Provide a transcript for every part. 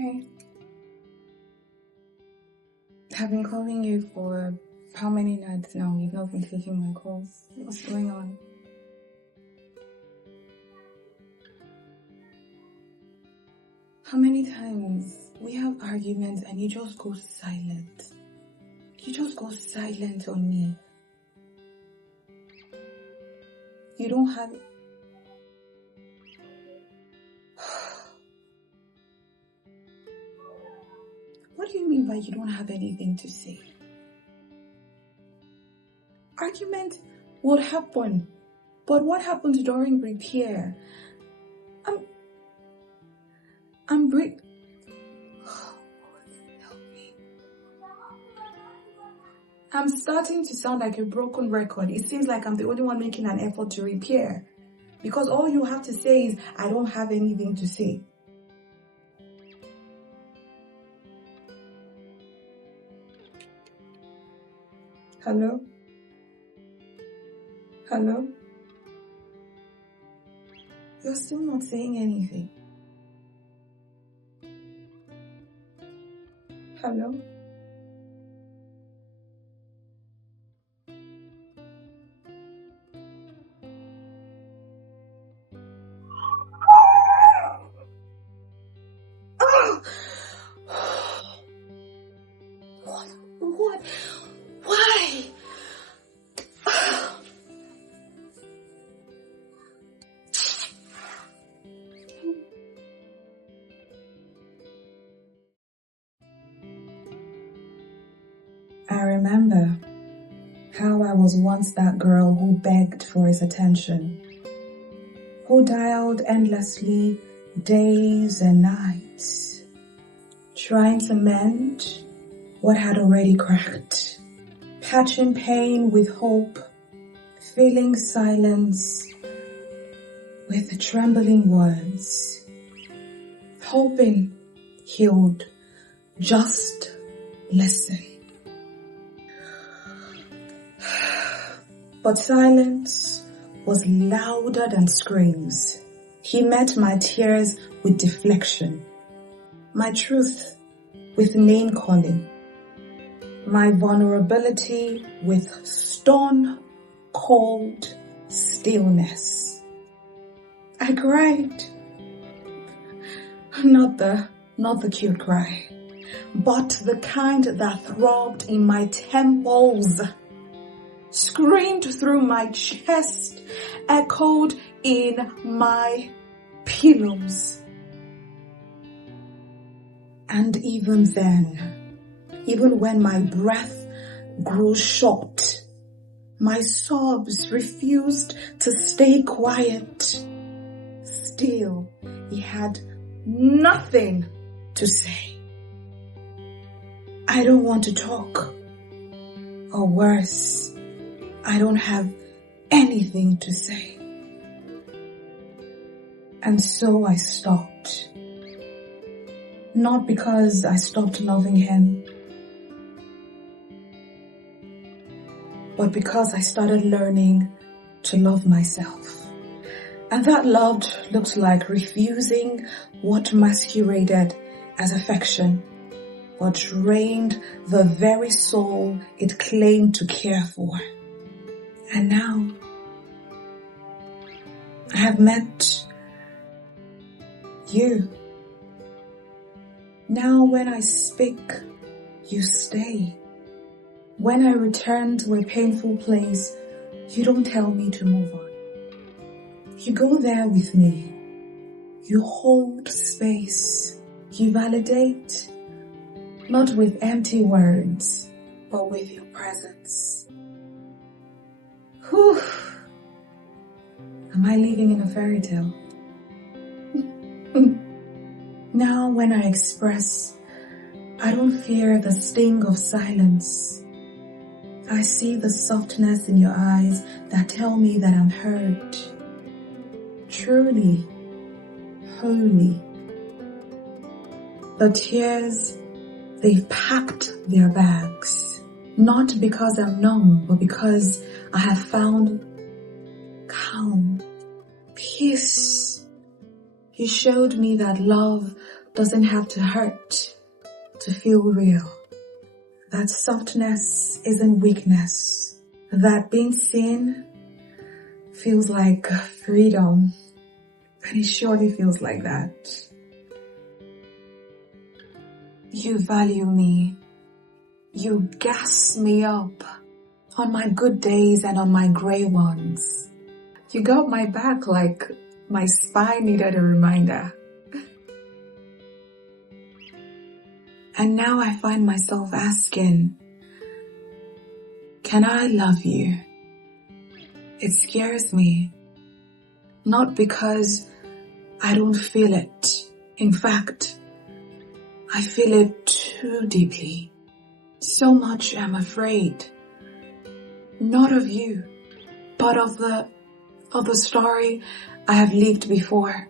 Hey, I've been calling you for how many nights now? You've not been taking my calls. What's going on? How many times we have arguments and you just go silent? You just go silent on me. You don't have... What do you mean by you don't have anything to say? Argument would happen, but what happens during repair? I'm starting to sound like a broken record. It seems like I'm the only one making an effort to repair. Because all you have to say is, I don't have anything to say. Hello? Hello? You're still not saying anything. Hello? What? Why? I remember how I was once that girl who begged for his attention, who dialed endlessly days and nights, trying to mend what had already cracked, patching pain with hope, filling silence with trembling words, hoping he would just listen. But silence was louder than screams. He met my tears with deflection, my truth with name-calling, my vulnerability with stone-cold stillness. I cried. Not the cute cry, but the kind that throbbed in my temples, screamed through my chest, echoed in my pillows. And even then, even when my breath grew short, my sobs refused to stay quiet, still he had nothing to say. I don't want to talk, or worse, I don't have anything to say. And so I stopped. Not because I stopped loving him, but because I started learning to love myself. And that love looked like refusing what masqueraded as affection, but drained the very soul it claimed to care for. And now, I have met you. Now when I speak, you stay. When I return to a painful place, you don't tell me to move on. You go there with me. You hold space. You validate, not with empty words, but with your presence. Whew. Am I living in a fairy tale? Now when I express, I don't fear the sting of silence. I see the softness in your eyes that tell me that I'm heard. Truly, wholly. The tears, they've packed their bags. Not because I'm numb, but because I have found calm, peace. You showed me that love doesn't have to hurt to feel real. That softness isn't weakness. That being seen feels like freedom. And it surely feels like that. You value me. You gas me up on my good days and on my grey ones. You got my back like my spine needed a reminder. And now I find myself asking, can I love you? It scares me. Not because I don't feel it. In fact, I feel it too deeply. So much I'm afraid. Not of you, but of the story I have lived before.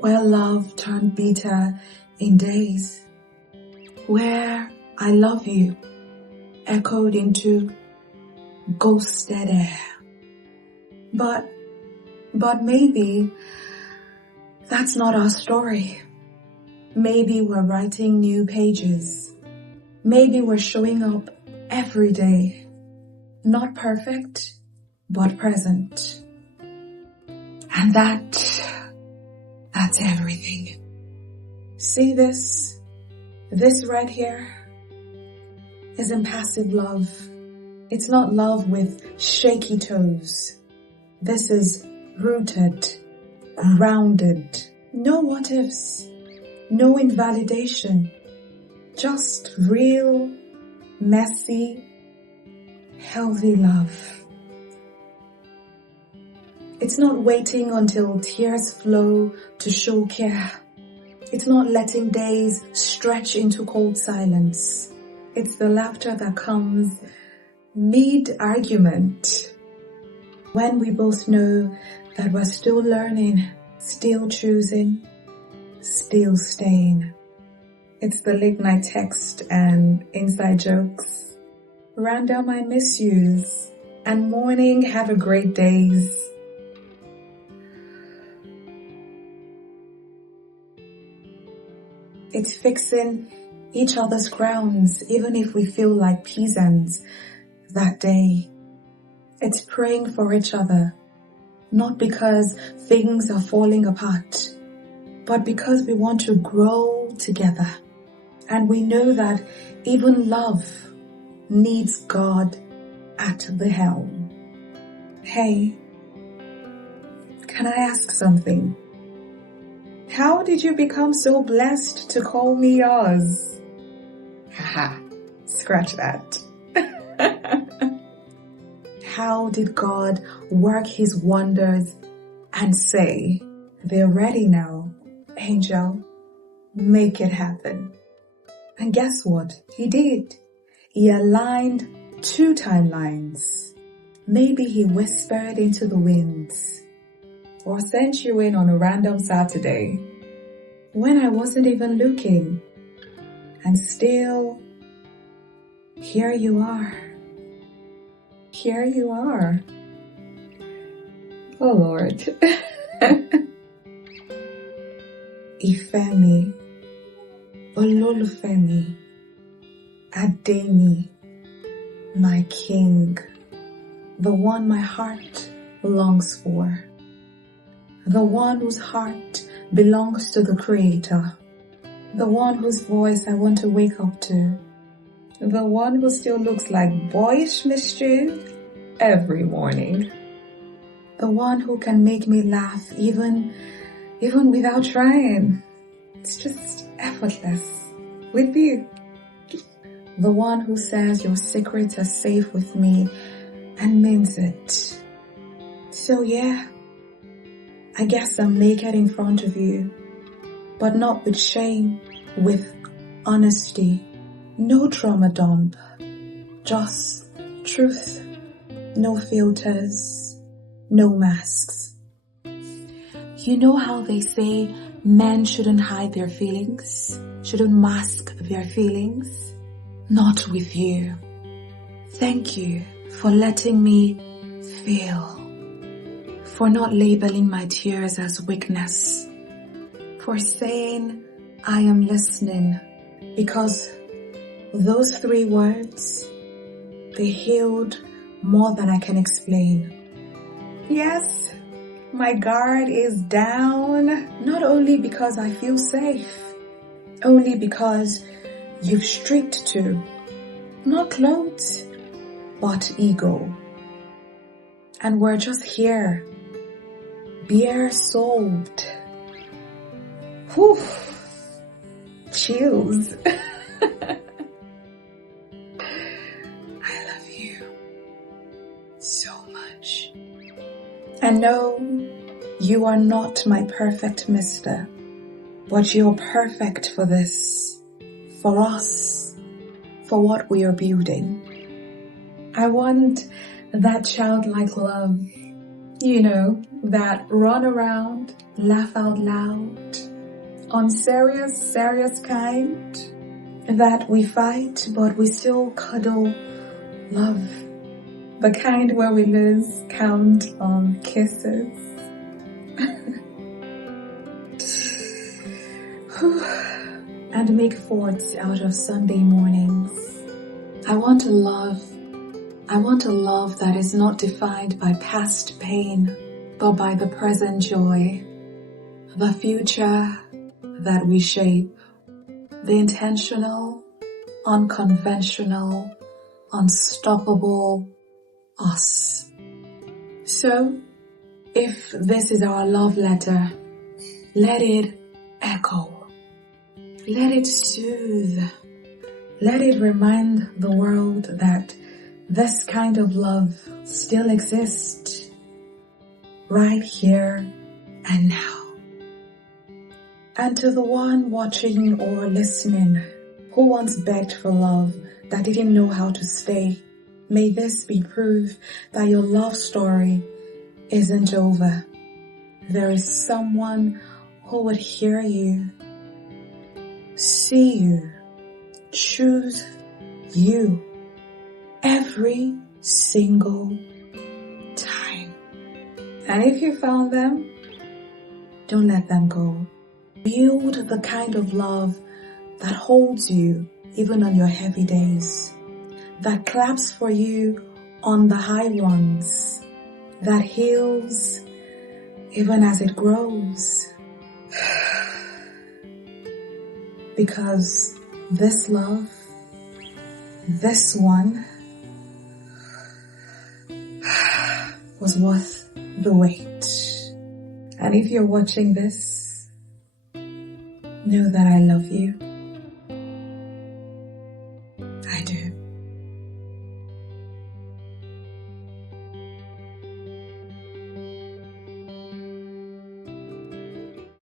Where love turned bitter in days. Where I love you echoed into ghosted air. But maybe that's not our story. Maybe we're writing new pages. Maybe we're showing up every day. Not perfect, but present. And that's everything. See this? This right here is impassive love. It's not love with shaky toes. This is rooted, grounded. No what ifs, no invalidation. Just real, messy, healthy love. It's not waiting until tears flow to show care. It's not letting days stretch into cold silence. It's the laughter that comes mid-argument, when we both know that we're still learning, still choosing, still staying. It's the late night text and inside jokes, random I miss yous, and morning have a great days. It's fixing each other's grounds, even if we feel like peasants that day. It's praying for each other, not because things are falling apart, but because we want to grow together. And we know that even love needs God at the helm. Hey, can I ask something? How did you become so blessed to call me yours? Haha, scratch that. How did God work his wonders and say, they're ready now, angel, make it happen? And guess what? He did. He aligned 2 timelines. Maybe he whispered into the winds, or sent you in on a random Saturday when I wasn't even looking. And still, here you are. Here you are. Oh Lord. Ifemi, Ololufemi, Ademi, my king, the one my heart longs for, the one whose heart belongs to the Creator, the one whose voice I want to wake up to, the one who still looks like boyish mischief every morning, the one who can make me laugh even without trying. It's just effortless with you. The one who says your secrets are safe with me and means it. So yeah, I guess I'm naked in front of you, but not with shame, with honesty. No trauma dump, just truth. No filters, no masks. You know how they say men shouldn't hide their feelings, shouldn't mask their feelings? Not with you. Thank you for letting me feel, for not labeling my tears as weakness, for saying, I am listening, because those 3 words, they healed more than I can explain. Yes, my guard is down, not only because I feel safe, only because you've stripped too, not clothes, but ego. And we're just here, bare souled. Whew, chills. I love you so much. And no, you are not my perfect mister, but you're perfect for this, for us, for what we are building. I want that childlike love, that run around, laugh out loud, serious kind, that we fight but we still cuddle love, the kind where we lose count on kisses. And make forts out of Sunday mornings. I want a love that is not defined by past pain, but by the present joy, the future that we shape, the intentional, unconventional, unstoppable us. So, if this is our love letter, let it echo. Let it soothe. Let it remind the world that this kind of love still exists right here and now. And to the one watching or listening who once begged for love that didn't know how to stay, may this be proof that your love story isn't over. There is someone who would hear you, see you, choose you every single time. And if you found them, don't let them go. Build the kind of love that holds you even on your heavy days, that claps for you on the high ones, that heals even as it grows. Because this love, this one, was worth the wait. And if you're watching this, know that I love you. I do.